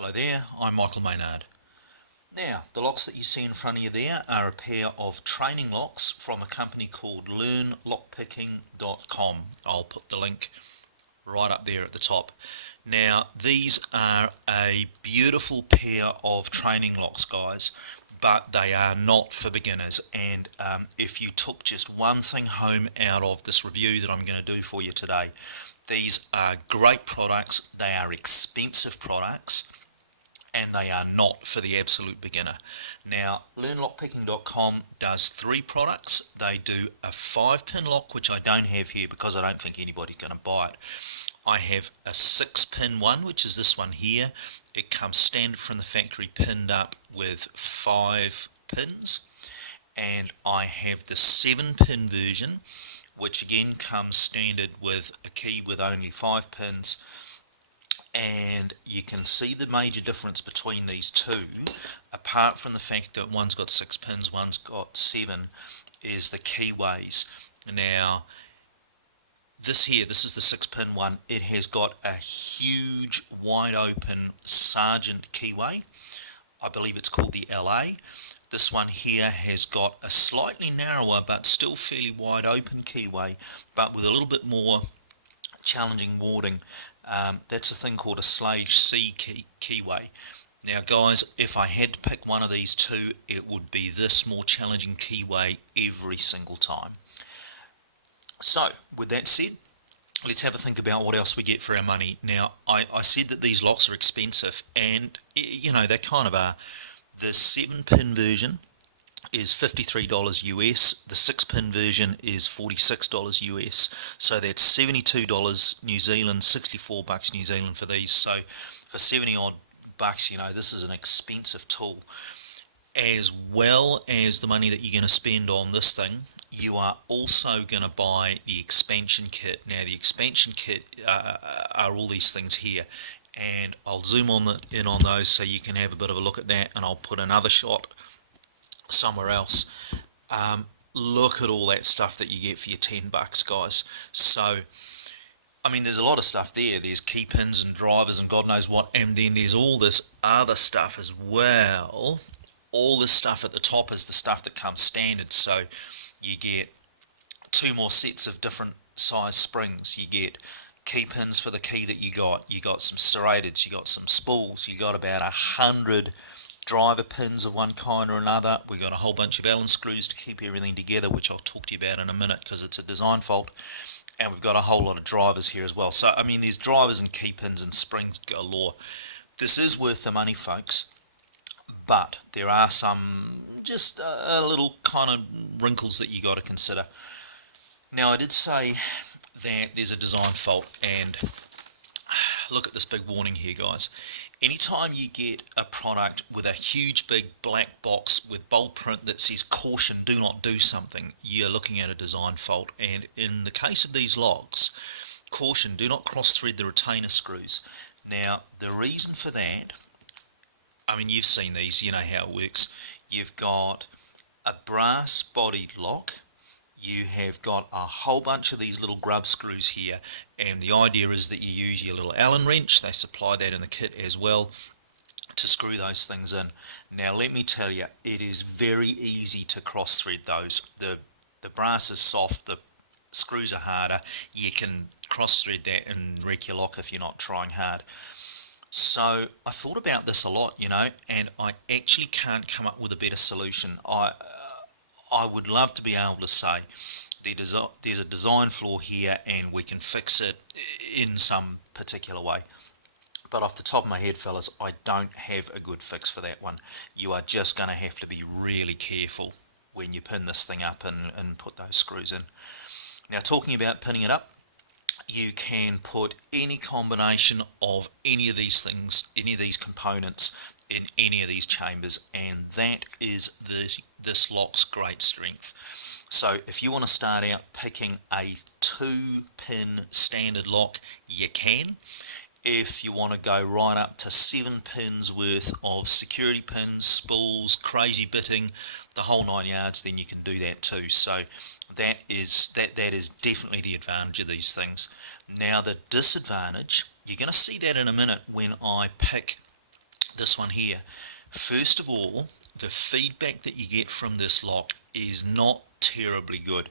Hello there, I'm Michael Maynard. Now, the locks that you see in front of you there are a pair of training locks from a company called learnlockpicking.com. I'll put the link right up there at the top. Now, these are a beautiful pair of training locks, guys, but they are not for beginners. And if you took just one thing home out of this review that I'm going to do for you today, these are great products, they are expensive products, and they are not for the absolute beginner. Now, learnlockpicking.com does 3 products. They do a 5-pin lock, which I don't have here because I don't think anybody's going to buy it. I have a 6-pin one, which is this one here. It comes standard from the factory, pinned up with 5 pins. And I have the 7-pin version, which again comes standard with a key with only 5 pins. And you can see the major difference between these two, apart from the fact that one's got 6 pins, one's got 7, is the keyways. Now, this is the 6-pin one. It has got a huge, wide open Sergeant keyway. I believe it's called the LA. This one here has got a slightly narrower but still fairly wide open keyway, but with a little bit more challenging warding. That's a thing called a Slage C keyway. Now guys, if I had to pick one of these two, it would be this more challenging keyway every single time. So, with that said, let's have a think about what else we get for our money. Now, I said that these locks are expensive, and you know, they kind of are. The 7-pin version is $53 US, the 6-pin version is $46 US, so that's $72 New Zealand, 64 bucks New Zealand for these. So for 70 odd bucks, you know, this is an expensive tool. As well as the money that you're going to spend on this thing, you are also going to buy the expansion kit. Now the expansion kit are all these things here, and I'll zoom in on those so you can have a bit of a look at that, and I'll put another shot somewhere else. Look at all that stuff that you get for your 10 bucks, guys. So I mean, there's a lot of stuff there. There's key pins and drivers and God knows what, and then there's all this other stuff as well. All this stuff at the top is the stuff that comes standard. So you get 2 more sets of different size springs. You get key pins for the key that you got some serrated, you got some spools, you got about 100 driver pins of one kind or another. We got a whole bunch of Allen screws to keep everything together, which I'll talk to you about in a minute because it's a design fault. And we've got a whole lot of drivers here as well. So I mean, there's drivers and key pins and springs galore. This is worth the money, folks, but there are some just a little kind of wrinkles that you got to consider. Now, I did say that there's a design fault, and look at this big warning here, guys. Anytime you get a product with a huge big black box with bold print that says caution, do not do something, you're looking at a design fault. And in the case of these locks, caution, do not cross thread the retainer screws. Now, the reason for that, I mean, you've seen these, you know how it works. You've got a brass bodied lock. You have got a whole bunch of these little grub screws here, and the idea is that you use your little Allen wrench. They supply that in the kit as well to screw those things in. Now let me tell you, it is very easy to cross thread those. The brass is soft, the screws are harder. You can cross thread that and wreck your lock if you're not trying hard. So I thought about this a lot, you know, and I actually can't come up with a better solution. I would love to be able to say there's a design flaw here and we can fix it in some particular way. But off the top of my head, fellas, I don't have a good fix for that one. You are just going to have to be really careful when you pin this thing up and put those screws in. Now, talking about pinning it up, you can put any combination of any of these things, any of these components in any of these chambers, and that is this lock's great strength. So if you want to start out picking a 2-pin standard lock, you can. If you want to go right up to 7 pins worth of security pins, spools, crazy bitting, the whole 9 yards, then you can do that too. So that is definitely the advantage of these things. Now the disadvantage, you're going to see that in a minute when I pick this one here. First of all, the feedback that you get from this lock is not terribly good.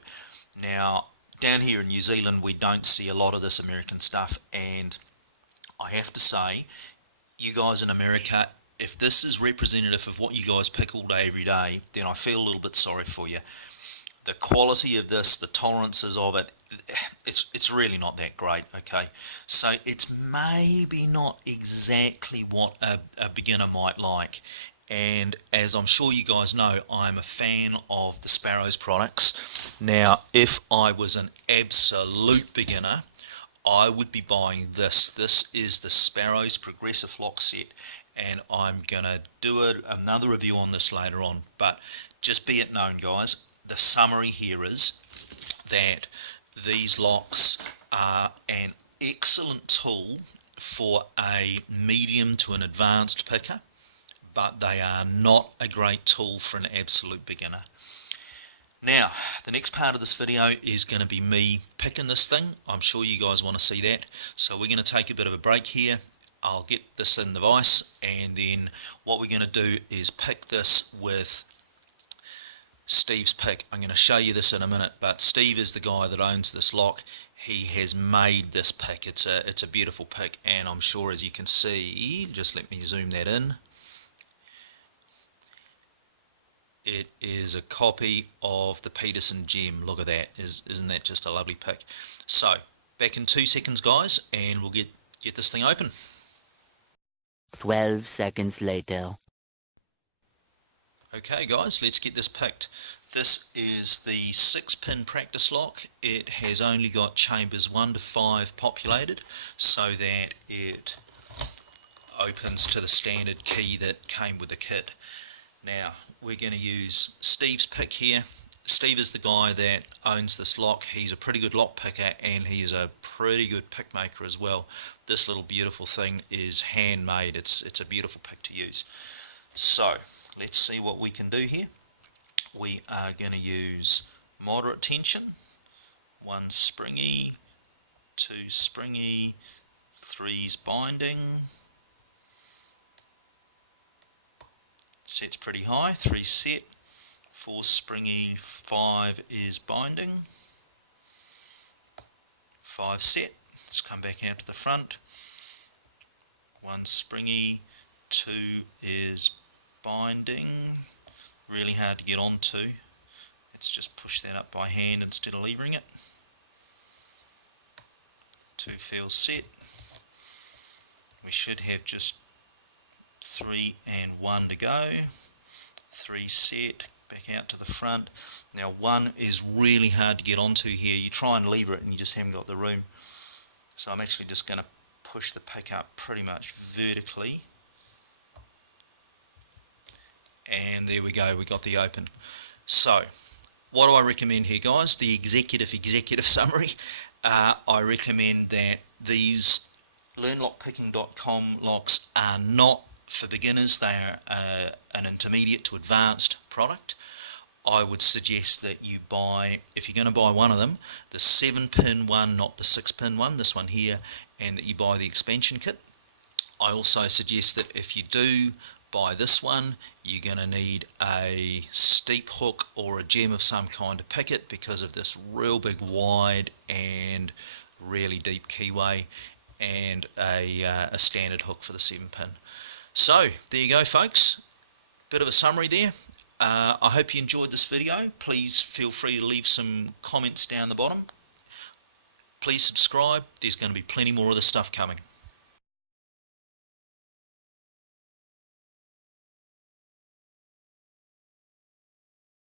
Now, down here in New Zealand, we don't see a lot of this American stuff, and I have to say, you guys in America, if this is representative of what you guys pick all day every day, then I feel a little bit sorry for you. The quality of this, the tolerances of it, it's really not that great, okay? So it's maybe not exactly what a beginner might like. And as I'm sure you guys know, I'm a fan of the Sparrows products. Now, if I was an absolute beginner, I would be buying this. This is the Sparrows Progressive Lock Set, and I'm going to do another review on this later on. But just be it known, guys, the summary here is that these locks are an excellent tool for a medium to an advanced picker, but they are not a great tool for an absolute beginner. Now, the next part of this video is going to be me picking this thing. I'm sure you guys want to see that. So we're going to take a bit of a break here. I'll get this in the vise, and then what we're going to do is pick this with Steve's pick. I'm going to show you this in a minute, but Steve is the guy that owns this lock. He has made this pick. It's a beautiful pick, and I'm sure, as you can see, just let me zoom that in. It is a copy of the Peterson Gem. Look at that. Isn't that just a lovely pick? So, back in 2 seconds, guys, and we'll get this thing open. 12 seconds later. Okay, guys, let's get this picked. This is the 6-pin practice lock. It has only got chambers 1 to 5 populated, so that it opens to the standard key that came with the kit. Now, we're going to use Steve's pick here. Steve is the guy that owns this lock. He's a pretty good lock picker, and he's a pretty good pick maker as well. This little beautiful thing is handmade. It's a beautiful pick to use. So, let's see what we can do here. We are going to use moderate tension, 1 springy, 2 springy, 3's binding. Set's pretty high, 3 set, 4 springy, 5 is binding, 5 set. Let's come back out to the front, 1 springy, 2 is binding, really hard to get onto. Let's just push that up by hand instead of levering it. 2 feels set. We should have just 3 and 1 to go. 3 set, back out to the front. Now 1 is really hard to get onto here. You try and lever it and you just haven't got the room. So I'm actually just going to push the pick up pretty much vertically. And there we go, we got the open. So, what do I recommend here, guys? The executive summary. I recommend that these learnlockpicking.com locks are not for beginners. They are an intermediate to advanced product. I would suggest that you buy, if you're going to buy one of them, the 7-pin one, not the 6-pin one, this one here, and that you buy the expansion kit. I also suggest that if you do buy this one, you're going to need a steep hook or a gem of some kind to pick it because of this real big wide and really deep keyway, and a standard hook for the 7-pin. So there you go, folks, bit of a summary there. I hope you enjoyed this video. Please feel free to leave some comments down the bottom. Please subscribe, there's going to be plenty more of this stuff coming.